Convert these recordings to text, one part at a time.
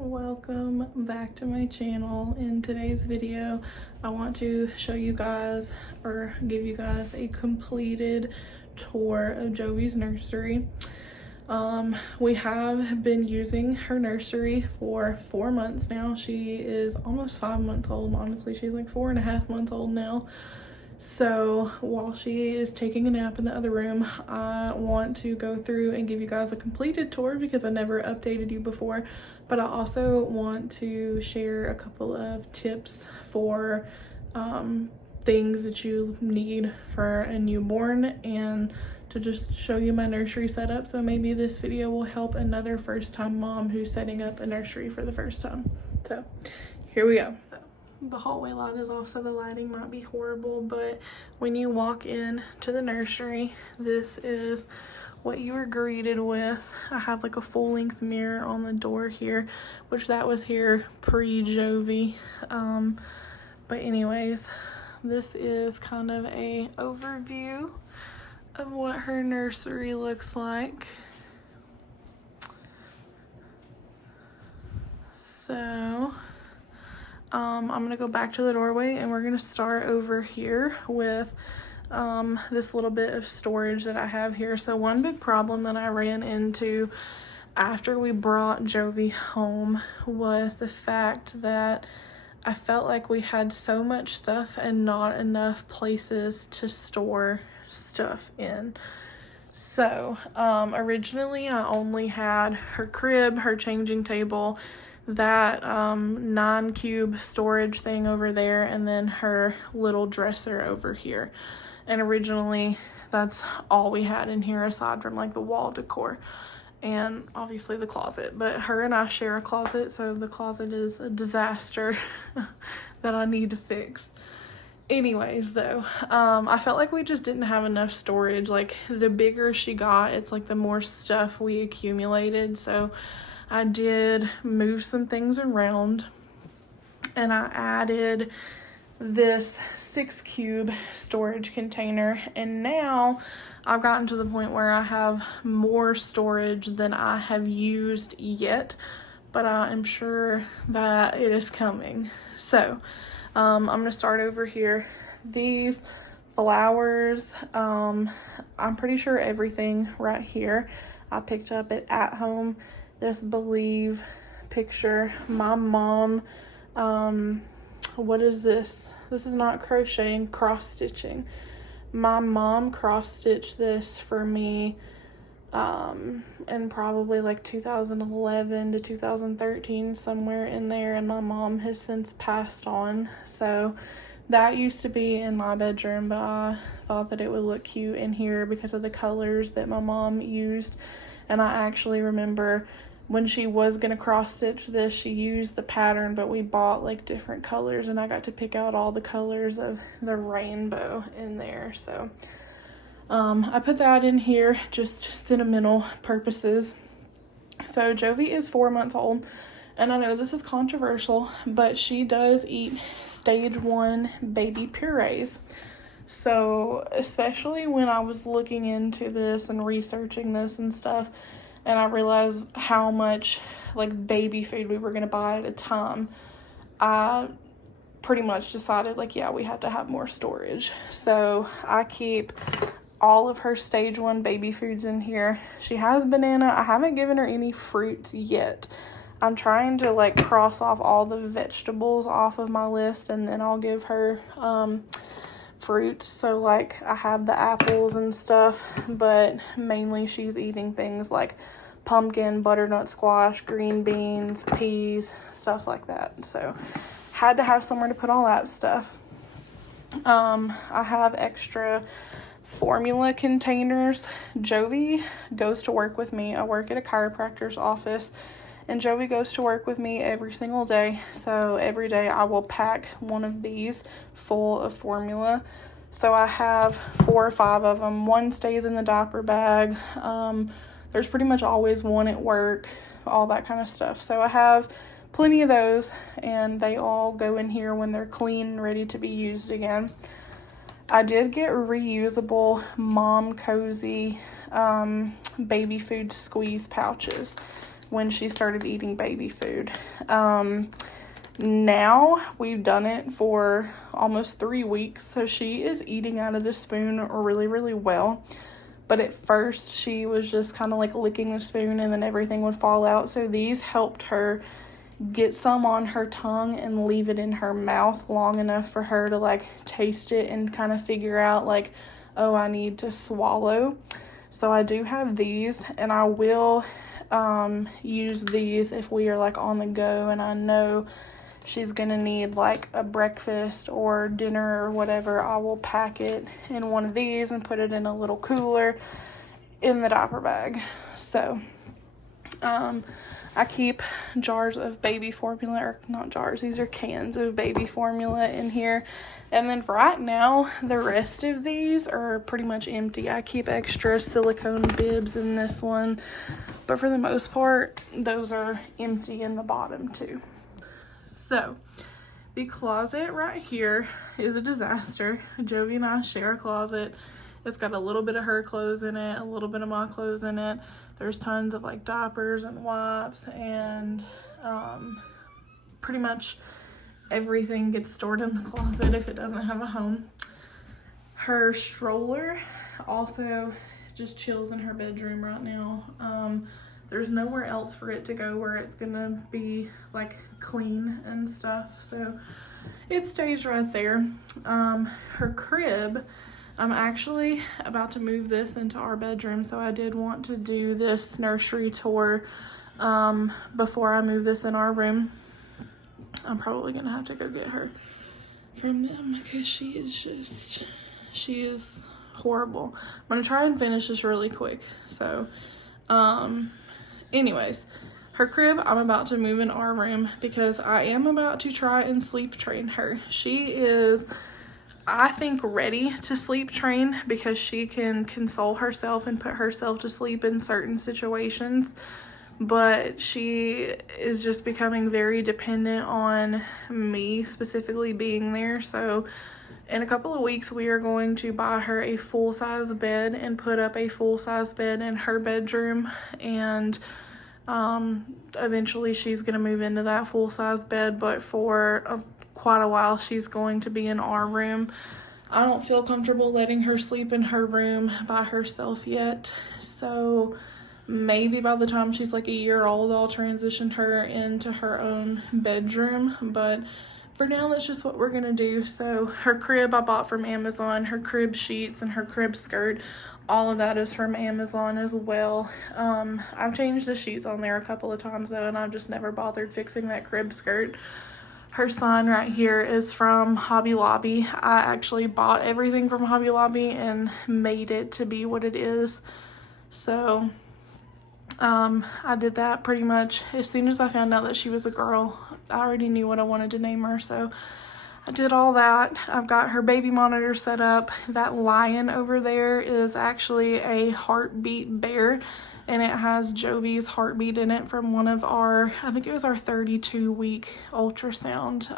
Welcome back to my channel. In today's video, I want to show you guys or give you guys a completed tour of Jovi's nursery. We have been using her nursery for 4 months now. She is almost 5 months old. Honestly, she's like 4.5 months old now. So while she is taking a nap in the other room, I want to go through and give you guys a completed tour because I never updated you before. But I also want to share a couple of tips for things that you need for a newborn and to just show you my nursery setup. So maybe this video will help another first-time mom who's setting up a nursery for the first time. So here we go. So the hallway light is off, so the lighting might be horrible, but when you walk in to the nursery, this is what you are greeted with. I have like a full-length mirror on the door here, which that was here pre-Jovi. But anyways, this is kind of a overview of what her nursery looks like. So I'm gonna go back to the doorway and we're gonna start over here with this little bit of storage that I have here. So one big problem that I ran into after we brought Jovi home was the fact that I felt like we had so much stuff and not enough places to store stuff in. So originally I only had her crib, her changing table, that 9-cube storage thing over there, and then her little dresser over here. And originally that's all we had in here aside from like the wall decor and obviously the closet. But her and I share a closet, so the closet is a disaster that I need to fix. Anyways, though, I felt like we just didn't have enough storage. Like the bigger she got, it's like the more stuff we accumulated. So I did move some things around and I added this 6-cube storage container, and now I've gotten to the point where I have more storage than I have used yet, but I am sure that it is coming. So I'm gonna start over here. These flowers, I'm pretty sure everything right here I picked up at home. This Believe picture. My mom, what is this? This is not crocheting, cross stitching. My mom cross stitched this for me in probably like 2011 to 2013, somewhere in there, and my mom has since passed on. So that used to be in my bedroom, but I thought that it would look cute in here because of the colors that my mom used. And I actually remember when she was gonna cross stitch this, she used the pattern, but we bought like different colors and I got to pick out all the colors of the rainbow in there. So I put that in here just sentimental purposes. So Jovi is 4 months old, and I know this is controversial, but she does eat stage 1 baby purees. So especially when I was looking into this and researching this and stuff, and I realized how much like baby food we were gonna buy at a time, I pretty much decided like, yeah, we have to have more storage. So I keep all of her stage 1 baby foods in here. She has banana. I haven't given her any fruits yet. I'm trying to like cross off all the vegetables off of my list, and then I'll give her fruits. So like I have the apples and stuff, but mainly she's eating things like pumpkin, butternut squash, green beans, peas, stuff like that. So had to have somewhere to put all that stuff. I have extra formula containers. Jovi goes to work with me. I work at a chiropractor's office, and Jovi goes to work with me every single day. So every day I will pack one of these full of formula. So I have 4 or 5 of them. One stays in the diaper bag. There's pretty much always one at work, all that kind of stuff. So I have plenty of those, and they all go in here when they're clean and ready to be used again. I did get reusable Mom Cozy baby food squeeze pouches. when she started eating baby food. Now we've done it for almost 3 weeks, so she is eating out of the spoon really, really well. But at first she was just kind of like licking the spoon and then everything would fall out. So these helped her get some on her tongue and leave it in her mouth long enough for her to like taste it and kind of figure out like, oh, I need to swallow. So I do have these, and I will use these if we are like on the go and I know she's gonna need like a breakfast or dinner or whatever. I will pack it in one of these and put it in a little cooler in the diaper bag. So I keep jars of baby formula, or not jars, these are cans of baby formula in here. And then right now, the rest of these are pretty much empty. I keep extra silicone bibs in this one, but for the most part, those are empty in the bottom too. So the closet right here is a disaster. Jovi and I share a closet. It's got a little bit of her clothes in it, a little bit of my clothes in it. There's tons of like diapers and wipes, and pretty much everything gets stored in the closet if it doesn't have a home. Her stroller also just chills in her bedroom right now. There's nowhere else for it to go where it's gonna be like clean and stuff, so it stays right there. Her crib, I'm actually about to move this into our bedroom, so I did want to do this nursery tour before I move this in our room. I'm probably gonna have to go get her from them because she is horrible. I'm gonna try and finish this really quick. So anyways, her crib I'm about to move in our room because I am about to try and sleep train her. She is, I think, ready to sleep train because she can console herself and put herself to sleep in certain situations, but she is just becoming very dependent on me specifically being there. So in a couple of weeks, we are going to buy her a full-size bed and put up a full-size bed in her bedroom, and eventually she's going to move into that full-size bed, but for quite a while she's going to be in our room. I don't feel comfortable letting her sleep in her room by herself yet, so maybe by the time she's like a year old I'll transition her into her own bedroom, but for now that's just what we're gonna do. So her crib I bought from Amazon, her crib sheets and her crib skirt, all of that is from Amazon as well. I've changed the sheets on there a couple of times though, and I've just never bothered fixing that crib skirt. Her sign right here is from Hobby Lobby. I actually bought everything from Hobby Lobby and made it to be what it is. So I did that pretty much as soon as I found out that she was a girl. I already knew what I wanted to name her, so I did all that. I've got her baby monitor set up. That lion over there is actually a heartbeat bear, and it has Jovi's heartbeat in it from one of our, I think it was our 32-week ultrasound,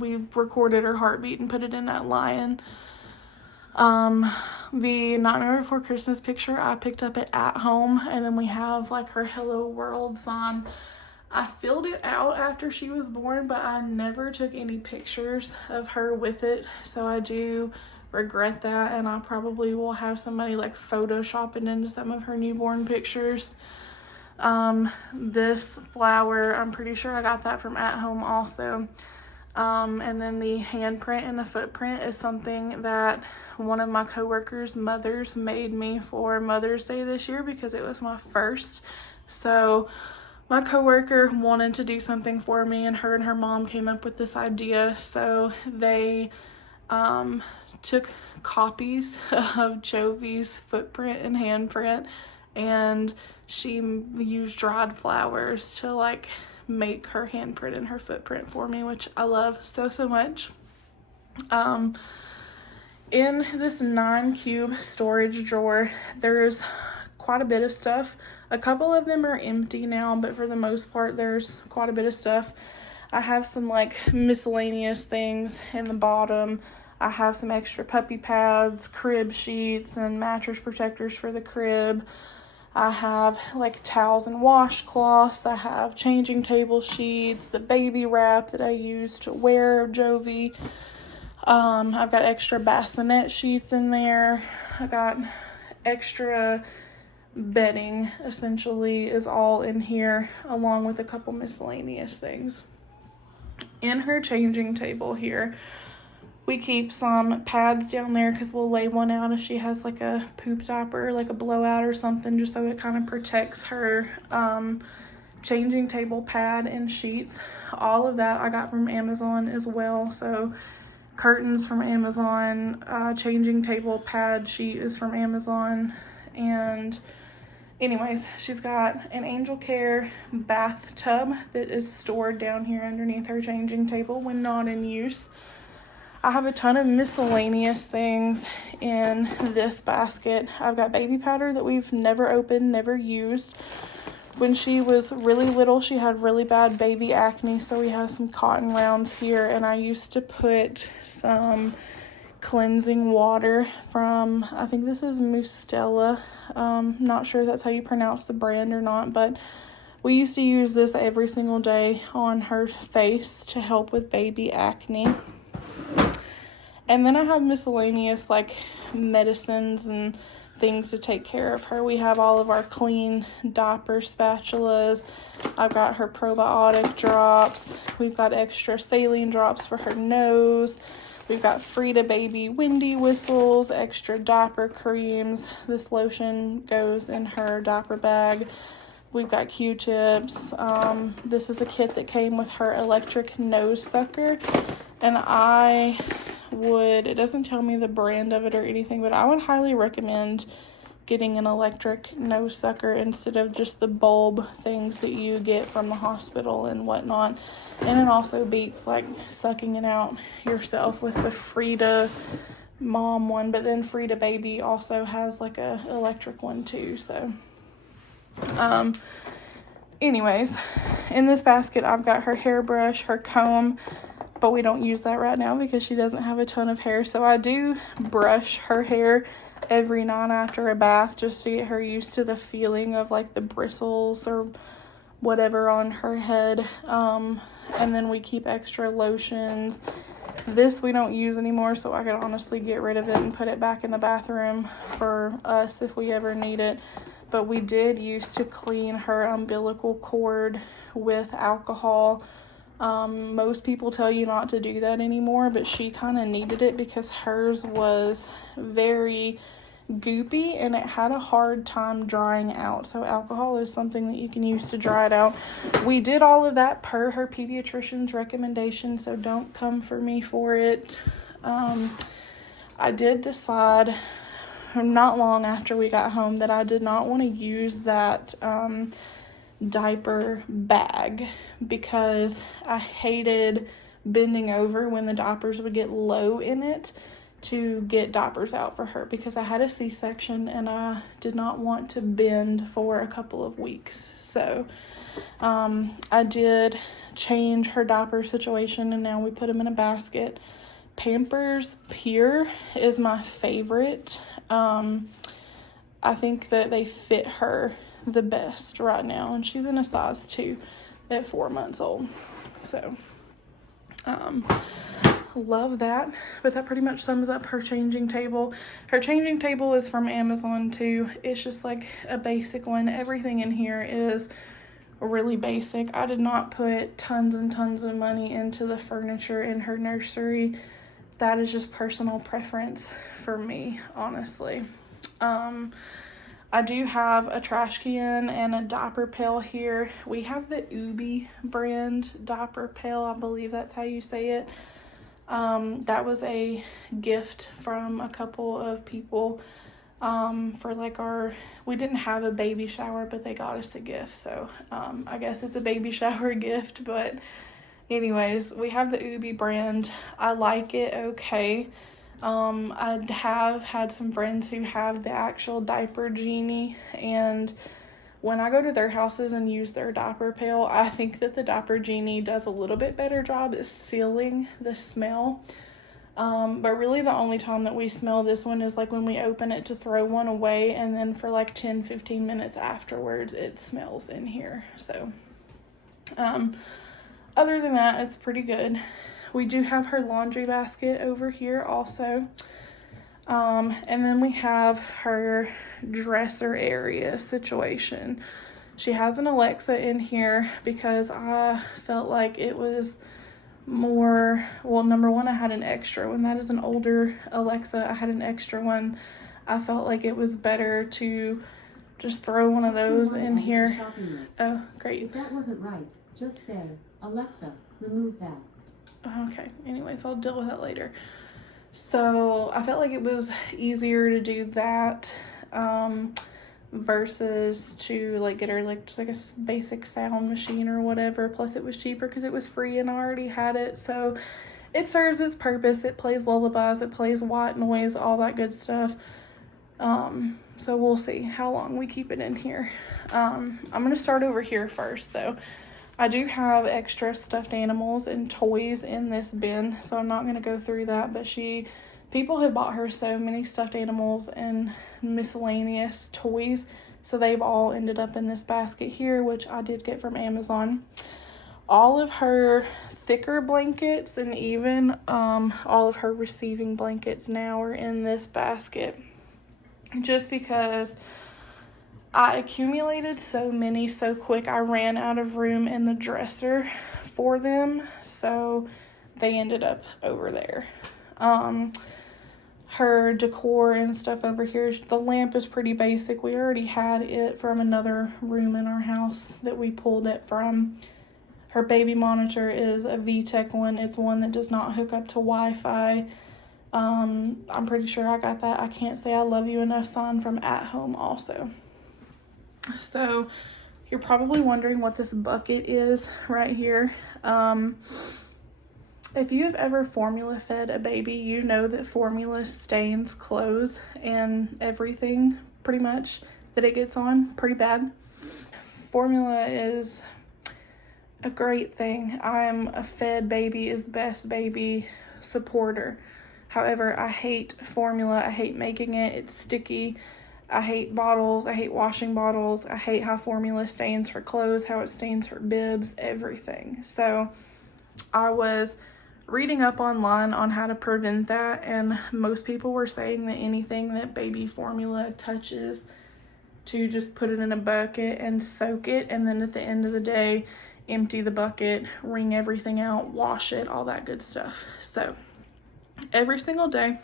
we recorded her heartbeat and put it in that lion. The Nightmare Before Christmas picture I picked up at home, and then we have like her Hello World sign. I filled it out after she was born, but I never took any pictures of her with it, so I do regret that, and I probably will have somebody like Photoshop it into some of her newborn pictures. This flower, I'm pretty sure I got that from at home also. And then the handprint and the footprint is something that one of my coworkers' mothers made me for Mother's Day this year because it was my first. So my coworker wanted to do something for me, and her mom came up with this idea. So they took copies of Jovi's footprint and handprint, and she used dried flowers to like make her handprint and her footprint for me, which I love so much. In this 9-cube storage drawer, there's quite a bit of stuff. A couple of them are empty now, but for the most part there's quite a bit of stuff. I have some like miscellaneous things in the bottom. I have some extra puppy pads, crib sheets, and mattress protectors for the crib. I have like towels and washcloths. I have changing table sheets, the baby wrap that I use to wear Jovi. I've got extra bassinet sheets in there. I got extra bedding, essentially, is all in here, along with a couple miscellaneous things. In her changing table here, we keep some pads down there because we'll lay one out if she has like a poop diaper, like a blowout or something, just so it kind of protects her changing table pad and sheets. All of that I got from Amazon as well. So curtains from Amazon, changing table pad sheet is from Amazon. And anyways, she's got an Angel Care bathtub that is stored down here underneath her changing table when not in use. I have a ton of miscellaneous things in this basket. I've got baby powder that we've never opened, never used. When she was really little, she had really bad baby acne, so we have some cotton rounds here, and I used to put some cleansing water from, I think this is Mustela. Not sure if that's how you pronounce the brand or not, but we used to use this every single day on her face to help with baby acne. And then I have miscellaneous like medicines and things to take care of her. We have all of our clean diaper spatulas. I've got her probiotic drops. We've got extra saline drops for her nose. We've got Frida Baby windy whistles, extra diaper creams. This lotion goes in her diaper bag. We've got Q-tips. This is a kit that came with her electric nose sucker. And it doesn't tell me the brand of it or anything, but I would highly recommend getting an electric nose sucker instead of just the bulb things that you get from the hospital and whatnot. And it also beats like sucking it out yourself with the Frida mom one, but then Frida Baby also has like a electric one too. So anyways, in this basket I've got her hairbrush, her comb, but we don't use that right now because she doesn't have a ton of hair. So I do brush her hair every night after a bath just to get her used to the feeling of like the bristles or whatever on her head. And then we keep extra lotions. This we don't use anymore, so I could honestly get rid of it and put it back in the bathroom for us if we ever need it. But we did used to clean her umbilical cord with alcohol. Most people tell you not to do that anymore, but she kind of needed it because hers was very goopy and it had a hard time drying out. So alcohol is something that you can use to dry it out. We did all of that per her pediatrician's recommendation, so don't come for me for it. I did decide not long after we got home that I did not want to use that diaper bag because I hated bending over when the diapers would get low in it to get diapers out for her because I had a C-section and I did not want to bend for a couple of weeks. So I did change her diaper situation and now we put them in a basket. Pampers Pure is my favorite. I think that they fit her the best right now, and she's in a size 2 at 4 months old. So love that. But that pretty much sums up her changing table. Her changing table is from Amazon too. It's just like a basic one. Everything in here is really basic. I did not put tons and tons of money into the furniture in her nursery. That is just personal preference for me, honestly. I do have a trash can and a diaper pail here. We have the Ubi brand diaper pail. I believe that's how you say it. That was a gift from a couple of people for like we didn't have a baby shower, but they got us a gift. So I guess it's a baby shower gift, but anyways, we have the Ubi brand. I like it okay. I have had some friends who have the actual diaper genie, and when I go to their houses and use their diaper pail, I think that the diaper genie does a little bit better job at sealing the smell. But really the only time that we smell this one is like when we open it to throw one away, and then for like 10-15 minutes afterwards it smells in here. So other than that, it's pretty good. We do have her laundry basket over here also. And then we have her dresser area situation. She has an Alexa in here because I felt like it was more, well, number one, I had an extra one. That is an older Alexa. I had an extra one. I felt like it was better to just throw one of those in here. Oh, great. If that wasn't right, just say, Alexa, remove that. Okay, anyways, I'll deal with that later. So I felt like it was easier to do that versus to like get her like just like a basic sound machine or whatever. Plus it was cheaper because it was free and I already had it. So it serves its purpose. It plays lullabies, it plays white noise, all that good stuff. So we'll see how long we keep it in here. I'm gonna start over here first though. I do have extra stuffed animals and toys in this bin, so I'm not going to go through that, but people have bought her so many stuffed animals and miscellaneous toys, so they've all ended up in this basket here, which I did get from Amazon. All of her thicker blankets and even all of her receiving blankets now are in this basket, just because I accumulated so many so quick. I ran out of room in the dresser for them, so they ended up over there. Her decor and stuff over here, the lamp is pretty basic. We already had it from another room in our house that we pulled it from. Her baby monitor is a VTech one. It's one that does not hook up to Wi-Fi. I'm pretty sure I got that I can't say I love you enough sign from At Home also. So you're probably wondering what this bucket is right here. If you have ever formula fed a baby, you know that formula stains clothes and everything pretty much that it gets on pretty bad. Formula is a great thing. I'm a fed baby is best baby supporter. However, I hate formula. I hate making it. It's sticky. I hate bottles. I hate washing bottles. I hate how formula stains her clothes, how it stains her bibs, everything. So I was reading up online on how to prevent that, and most people were saying that anything that baby formula touches, to just put it in a bucket and soak it, and then at the end of the day, empty the bucket, wring everything out, wash it, all that good stuff. So every single day,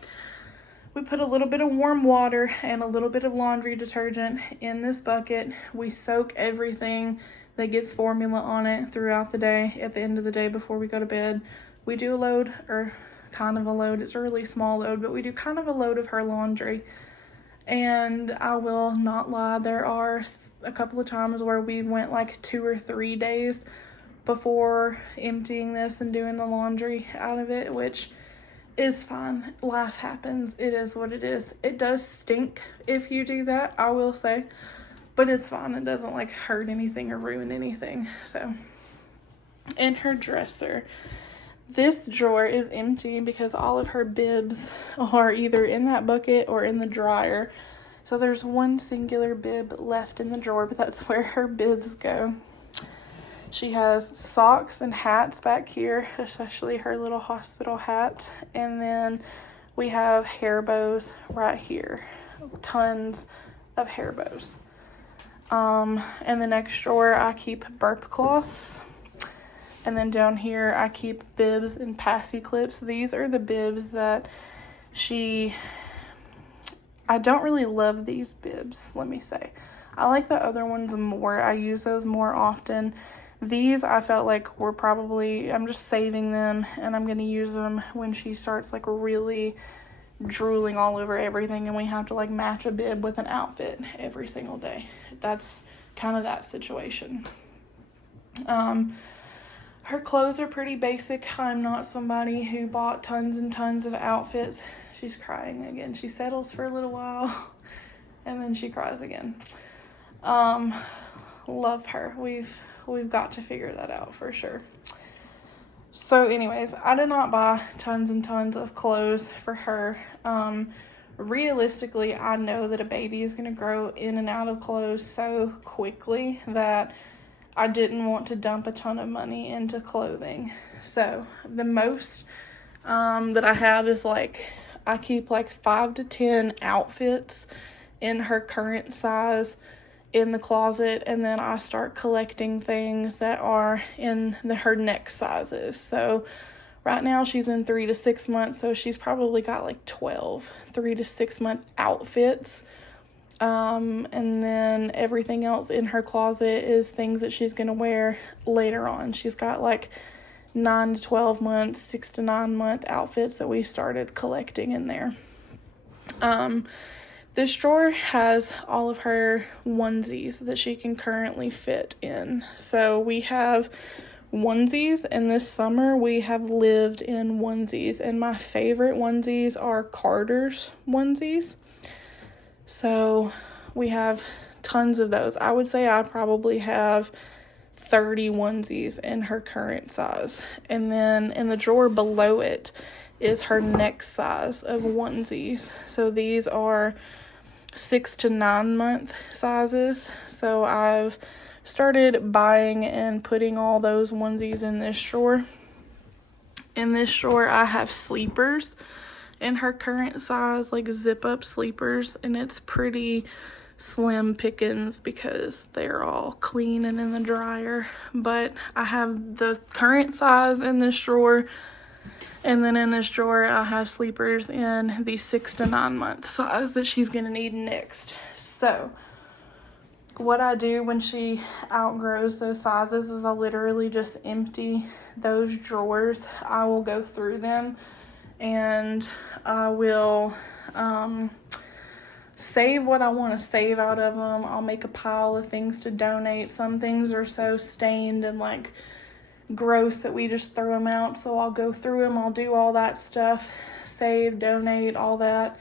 we put a little bit of warm water and a little bit of laundry detergent in this bucket. We soak everything that gets formula on it throughout the day. At the end of the day before we go to bed, we do a load, or kind of a load. It's a really small load, but we do kind of a load of her laundry. And I will not lie, there are a couple of times where we went like 2 or 3 days before emptying this and doing the laundry out of it, which is fine. Life happens. It is what it is. It does stink if you do that, I will say, but it's fine. It doesn't like hurt anything or ruin anything. So in her dresser, this drawer is empty because all of her bibs are either in that bucket or in the dryer. So there's one singular bib left in the drawer, but that's where her bibs go. She has socks and hats back here, especially her little hospital hat. And then we have hair bows right here. Tons of hair bows. In the next drawer, I keep burp cloths. And then down here, I keep bibs and passy clips. These are the bibs that I don't really love these bibs, let me say. I like the other ones more. I use those more often. These I felt like were probably, I'm just saving them and I'm going to use them when she starts like really drooling all over everything and we have to like match a bib with an outfit every single day. That's kind of that situation. Her clothes are pretty basic. I'm not somebody who bought tons and tons of outfits. She's crying again. She settles for a little while and then she cries again. Love her. We've got to figure that out for sure. So anyways, I did not buy tons and tons of clothes for her. Realistically, I know that a baby is going to grow in and out of clothes so quickly that I didn't want to dump a ton of money into clothing. So the most that I have is like, I keep like 5 to 10 outfits in her current size in the closet, and then I start collecting things that are in her next sizes. So right now she's in 3 to 6 months, so she's probably got like 12 3 to 6 month outfits. And then everything else in her closet is things that she's gonna wear later on. She's got like 9 to 12 months, 6 to 9 month outfits that we started collecting in there. This drawer has all of her onesies that she can currently fit in. So we have onesies, and this summer we have lived in onesies, and my favorite onesies are Carter's onesies. So we have tons of those. I would say I probably have 30 onesies in her current size. And then in the drawer below it is her next size of onesies. So these are 6 to 9 month sizes. So I've started buying and putting all those onesies in this drawer. In this drawer, I have sleepers in her current size, like zip up sleepers, and it's pretty slim pickings because they're all clean and in the dryer. But I have the current size in this drawer, and then in this drawer I have sleepers in the 6 to 9 month size that she's gonna need next. So what I do when she outgrows those sizes is I literally just empty those drawers. I will go through them and I will save what I want to save out of them. I'll make a pile of things to donate. Some things are so stained and like gross that we just throw them out, so I'll go through them, I'll do all that stuff, save, donate, all that,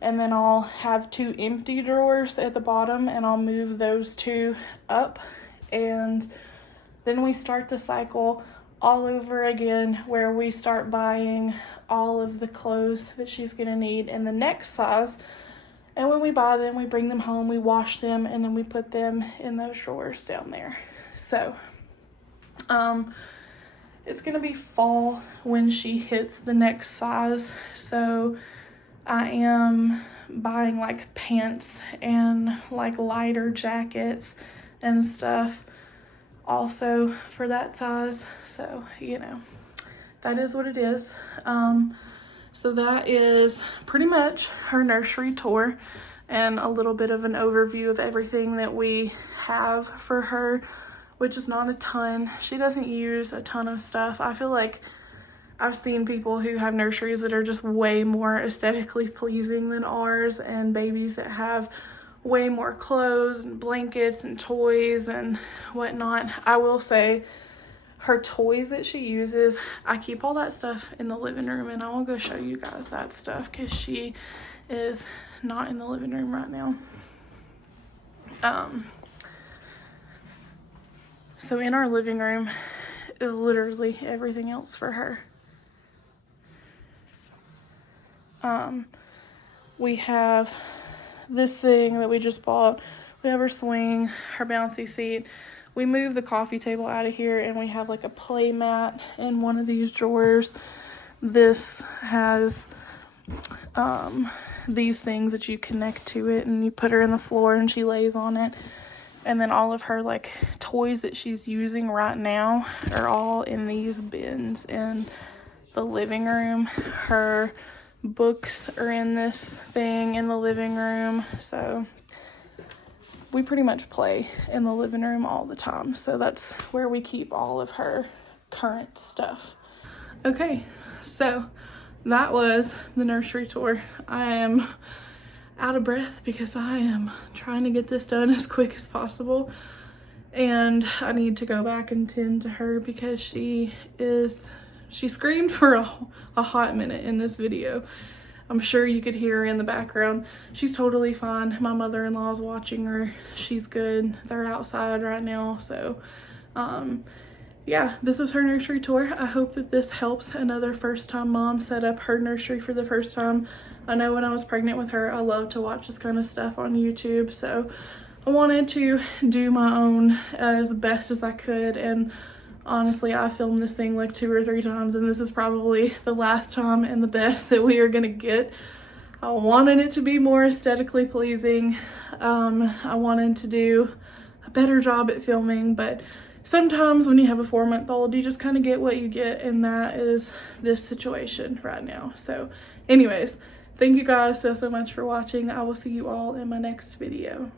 and then I'll have 2 empty drawers at the bottom, and I'll move those 2 up, and then we start the cycle all over again where we start buying all of the clothes that she's gonna need in the next size. And when we buy them, we bring them home, we wash them, and then we put them in those drawers down there. So it's gonna be fall when she hits the next size, so I am buying like pants and like lighter jackets and stuff also for that size. So you know, that is what it is. So that is pretty much her nursery tour and a little bit of an overview of everything that we have for her, which is not a ton. She doesn't use a ton of stuff. I feel like I've seen people who have nurseries that are just way more aesthetically pleasing than ours, and babies that have way more clothes and blankets and toys and whatnot. I will say her toys that she uses, I keep all that stuff in the living room, and I will go show you guys that stuff because she is not in the living room right now. So in our living room is literally everything else for her. We have this thing that we just bought. We have her swing, her bouncy seat. We moved the coffee table out of here, and we have like a play mat in one of these drawers. This has these things that you connect to it, and you put her in the floor and she lays on it. And then all of her like toys that she's using right now are all in these bins in the living room. Her books are in this thing in the living room. So we pretty much play in the living room all the time. So that's where we keep all of her current stuff. Okay, so that was the nursery tour. I am out of breath because I am trying to get this done as quick as possible, and I need to go back and tend to her because she screamed for a hot minute in this video. I'm sure you could hear her in the background. She's totally fine. My mother-in-law is watching her. She's good. They're outside right now, so yeah, this is her nursery tour. I hope that this helps another first-time mom set up her nursery for the first time. I know when I was pregnant with her, I love to watch this kind of stuff on YouTube, so I wanted to do my own as best as I could. And honestly, I filmed this thing like 2 or 3 times, and this is probably the last time and the best that we are gonna get. I wanted it to be more aesthetically pleasing. I wanted to do a better job at filming, but sometimes when you have a 4-month-old, you just kind of get what you get, and that is this situation right now. So anyways, thank you guys so much for watching. I will see you all in my next video.